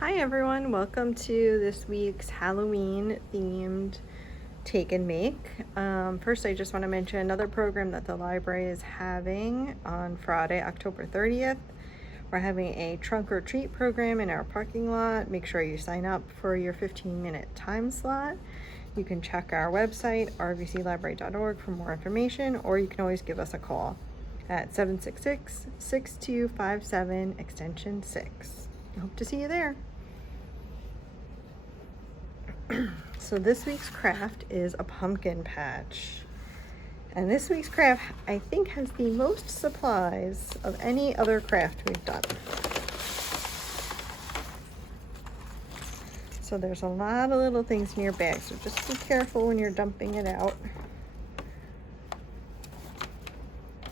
Hi everyone, welcome to this week's Halloween themed take and make. First I just want to mention another program that the library is having on Friday, October 30th. We're having a trunk or treat program in our parking lot. Make sure you sign up for your 15-minute time slot. You can check our website, rvclibrary.org, for more information, or you can always give us a call at 766-6257 extension 6. I hope to see you there. So this week's craft is a pumpkin patch. And this week's craft, I think, has the most supplies of any other craft we've done. So there's a lot of little things in your bag, so just be careful when you're dumping it out.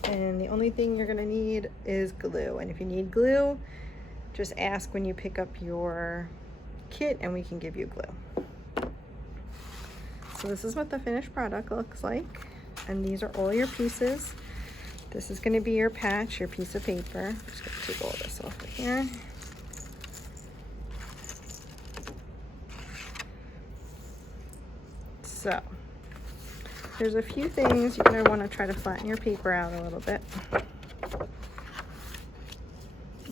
And the only thing you're gonna need is glue. And if you need glue, just ask when you pick up your kit and we can give you glue. So this is what the finished product looks like. And these are all your pieces. This is gonna be your patch, your piece of paper. I'm just gonna take all this off of here. So, there's a few things. You're gonna wanna try to flatten your paper out a little bit.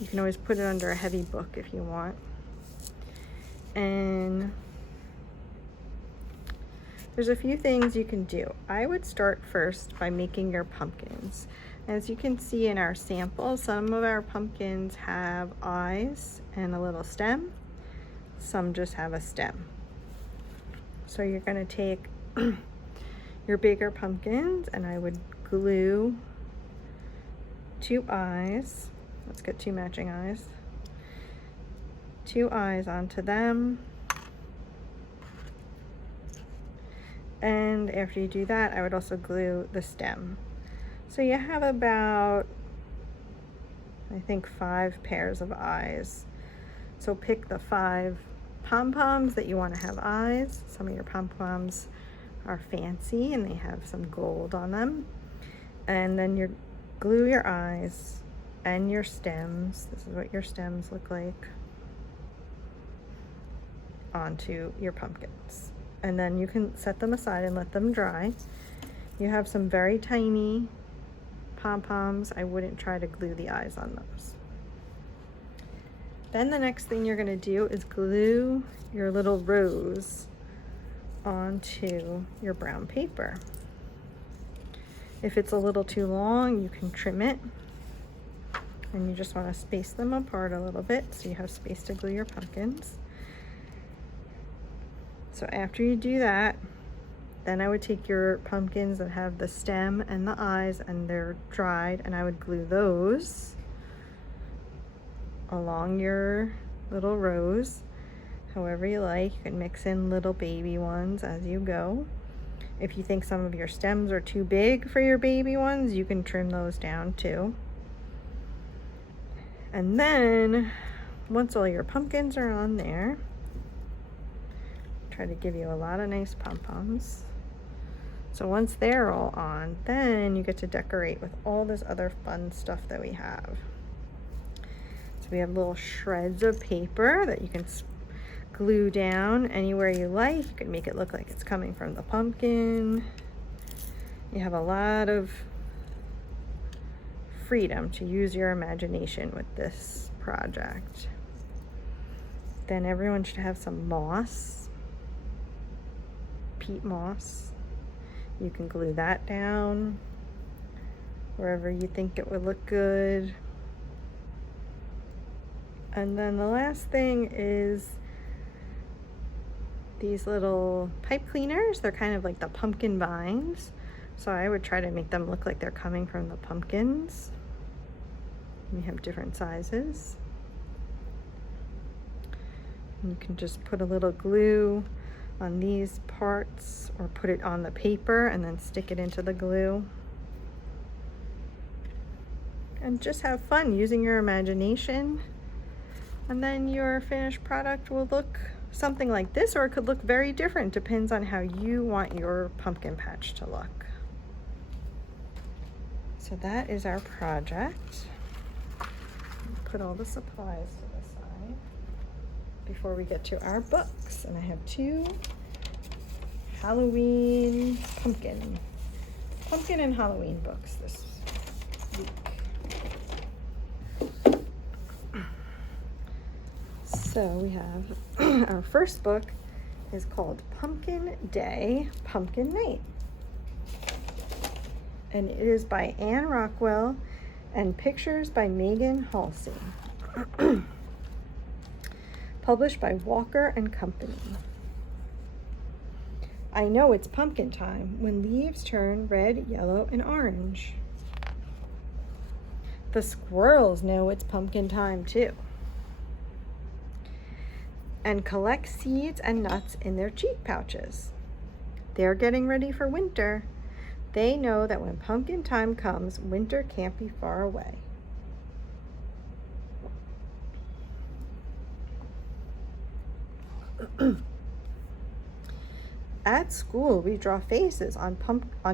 You can always put it under a heavy book if you want. And there's a few things you can do. I would start first by making your pumpkins. As you can see in our sample, some of our pumpkins have eyes and a little stem. Some just have a stem. So you're gonna take your bigger pumpkins and I would glue 2 eyes. Let's get 2 matching eyes. 2 eyes onto them. And after you do that, I would also glue the stem. So you have about, I think, 5 pairs of eyes. So pick the 5 pom-poms that you want to have eyes. Some of your pom-poms are fancy and they have some gold on them. And then you glue your eyes and your stems. This is what your stems look like, onto your pumpkins. And then you can set them aside and let them dry. You have some very tiny pom-poms. I wouldn't try to glue the eyes on those. Then the next thing you're gonna do is glue your little rose onto your brown paper. If it's a little too long, you can trim it. And you just wanna space them apart a little bit so you have space to glue your pumpkins. So after you do that, then I would take your pumpkins that have the stem and the eyes and they're dried, and I would glue those along your little rose, however you like. You can mix in little baby ones as you go. If you think some of your stems are too big for your baby ones, you can trim those down too. And then once all your pumpkins are on there, try to give you a lot of nice pom-poms. So once they're all on, then you get to decorate with all this other fun stuff that we have. So we have little shreds of paper that you can glue down anywhere you like. You can make it look like it's coming from the pumpkin. You have a lot of freedom to use your imagination with this project. Then everyone should have some moss. Peat moss. You can glue that down wherever you think it would look good. And then the last thing is these little pipe cleaners. They're kind of like the pumpkin vines. So I would try to make them look like they're coming from the pumpkins. We have different sizes. And you can just put a little glue on these parts or put it on the paper and then stick it into the glue. And just have fun using your imagination. And then your finished product will look something like this, or it could look very different. Depends on how you want your pumpkin patch to look. So that is our project. Put all the supplies to the side. before we get to our books. And I have 2 Halloween pumpkin and Halloween books this week. So we have our first book is called Pumpkin Day, Pumpkin Night. And it is by Anne Rockwell and pictures by Megan Halsey. Published by Walker and Company. I know it's pumpkin time when leaves turn red, yellow, and orange. The squirrels know it's pumpkin time too, and collect seeds and nuts in their cheek pouches. They're getting ready for winter. They know that when pumpkin time comes, winter can't be far away. At school, we draw faces on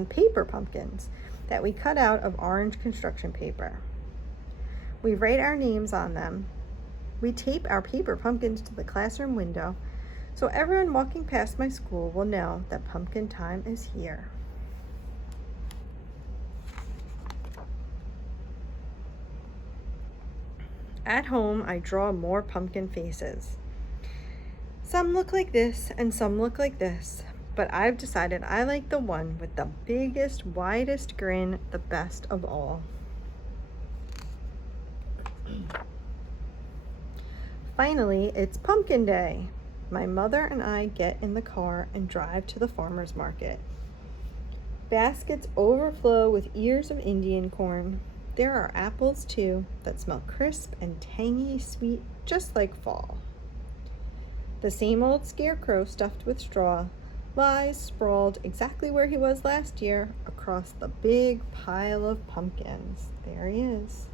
paper pumpkins that we cut out of orange construction paper. We write our names on them. We tape our paper pumpkins to the classroom window so everyone walking past my school will know that pumpkin time is here. At home, I draw more pumpkin faces. Some look like this and some look like this, but I've decided I like the one with the biggest, widest grin the best of all. Finally, it's pumpkin day. My mother and I get in the car and drive to the farmer's market. Baskets overflow with ears of Indian corn. There are apples too that smell crisp and tangy sweet, just like fall. The same old scarecrow stuffed with straw lies sprawled exactly where he was last year across the big pile of pumpkins. There he is.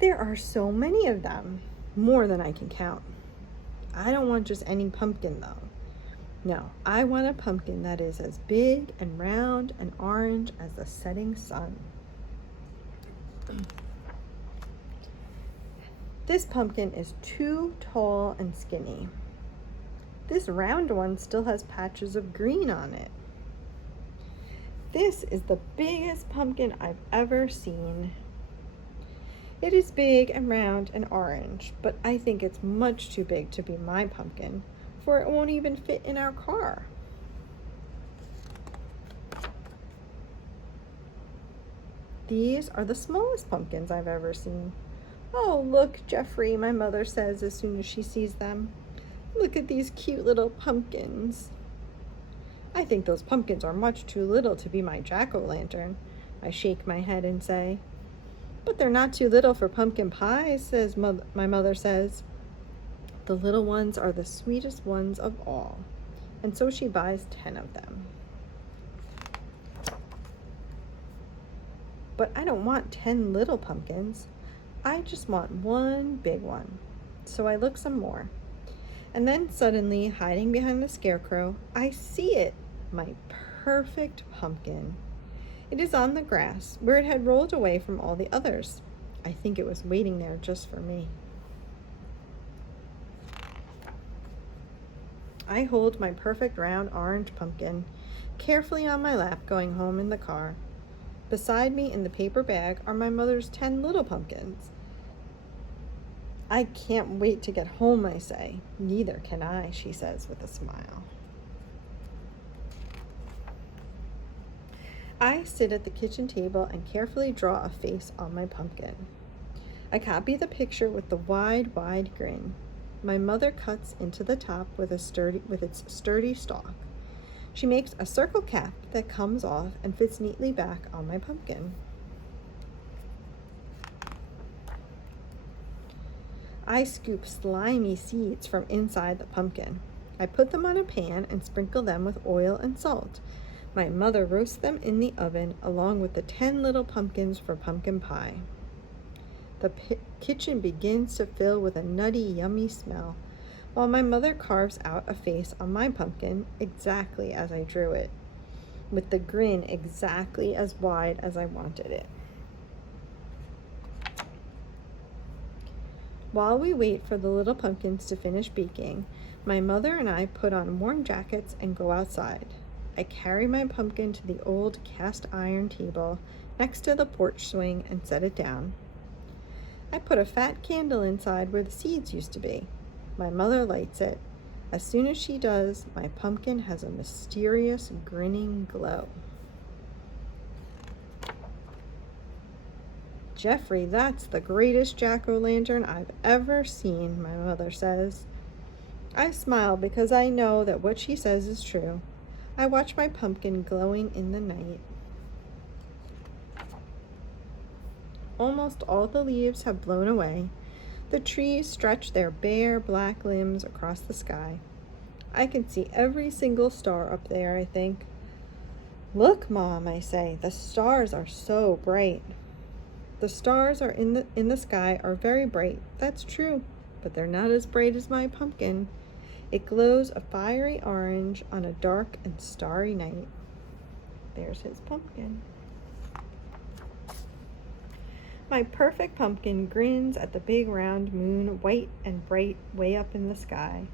There are so many of them, more than I can count. I don't want just any pumpkin though. No, I want a pumpkin that is as big and round and orange as the setting sun. This pumpkin is too tall and skinny. This round one still has patches of green on it. This is the biggest pumpkin I've ever seen. It is big and round and orange, but I think it's much too big to be my pumpkin, for it won't even fit in our car. These are the smallest pumpkins I've ever seen. Oh, look, Jeffrey, my mother says as soon as she sees them. Look at these cute little pumpkins. I think those pumpkins are much too little to be my jack-o'-lantern, I shake my head and say. But they're not too little for pumpkin pies, my mother says. The little ones are the sweetest ones of all, and so she buys 10 of them. But I don't want 10 little pumpkins. I just want one big one. So I look some more. And then suddenly, hiding behind the scarecrow, I see it, my perfect pumpkin. It is on the grass, where it had rolled away from all the others. I think it was waiting there just for me. I hold my perfect round orange pumpkin carefully on my lap going home in the car. Beside me in the paper bag are my mother's 10 little pumpkins. I can't wait to get home, I say. Neither can I, she says with a smile. I sit at the kitchen table and carefully draw a face on my pumpkin. I copy the picture with the wide, wide grin. My mother cuts into the top with its sturdy stalk. She makes a circle cap that comes off and fits neatly back on my pumpkin. I scoop slimy seeds from inside the pumpkin. I put them on a pan and sprinkle them with oil and salt. My mother roasts them in the oven along with the 10 little pumpkins for pumpkin pie. The kitchen begins to fill with a nutty, yummy smell, while my mother carves out a face on my pumpkin exactly as I drew it, with the grin exactly as wide as I wanted it. While we wait for the little pumpkins to finish baking, my mother and I put on warm jackets and go outside. I carry my pumpkin to the old cast iron table next to the porch swing and set it down. I put a fat candle inside where the seeds used to be. My mother lights it. As soon as she does, my pumpkin has a mysterious grinning glow. "Jeffrey, that's the greatest jack-o'-lantern I've ever seen," my mother says. I smile because I know that what she says is true. I watch my pumpkin glowing in the night. Almost all the leaves have blown away. The trees stretch their bare black limbs across the sky. I can see every single star up there, I think. "Look, Mom," I say, "the stars are so bright." The stars are in the sky are very bright. That's true, but they're not as bright as my pumpkin. It glows a fiery orange on a dark and starry night. There's his pumpkin. My perfect pumpkin grins at the big round moon, white and bright way up in the sky,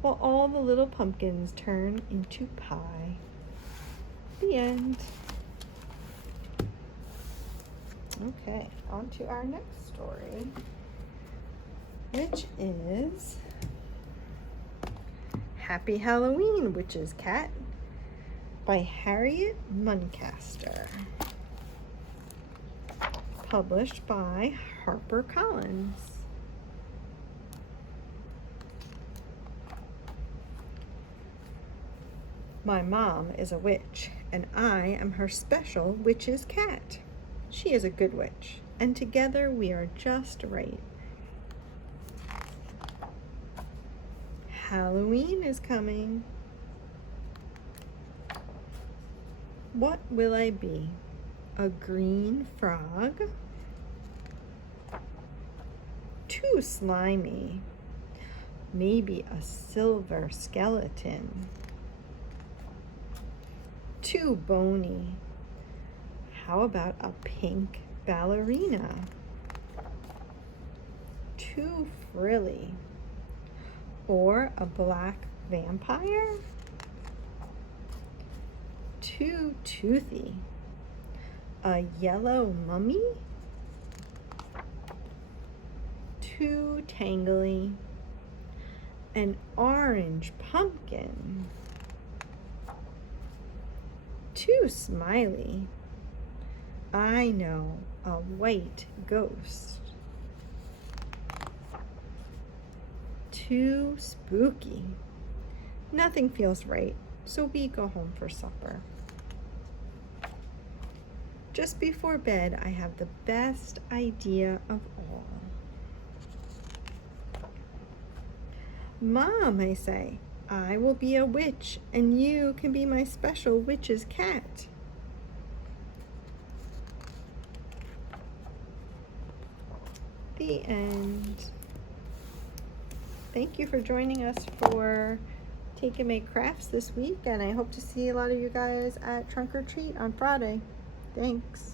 while all the little pumpkins turn into pie. The end. Okay, on to our next story, which is Happy Halloween, Witch's Cat by Harriet Muncaster. Published by HarperCollins. My mom is a witch, and I am her special witch's cat. She is a good witch, and together we are just right. Halloween is coming. What will I be? A green frog? Too slimy. Maybe a silver skeleton. Too bony. How about a pink ballerina? Too frilly. Or a black vampire? Too toothy. A yellow mummy? Too tangly. An orange pumpkin? Too smiley. I know, a white ghost. Too spooky. Nothing feels right, so we go home for supper. Just before bed, I have the best idea of all. "Mom," I say, "I will be a witch, and you can be my special witch's cat." The end. Thank you for joining us for Take and Make Crafts this week, and I hope to see a lot of you guys at Trunk or Treat on Friday. Thanks.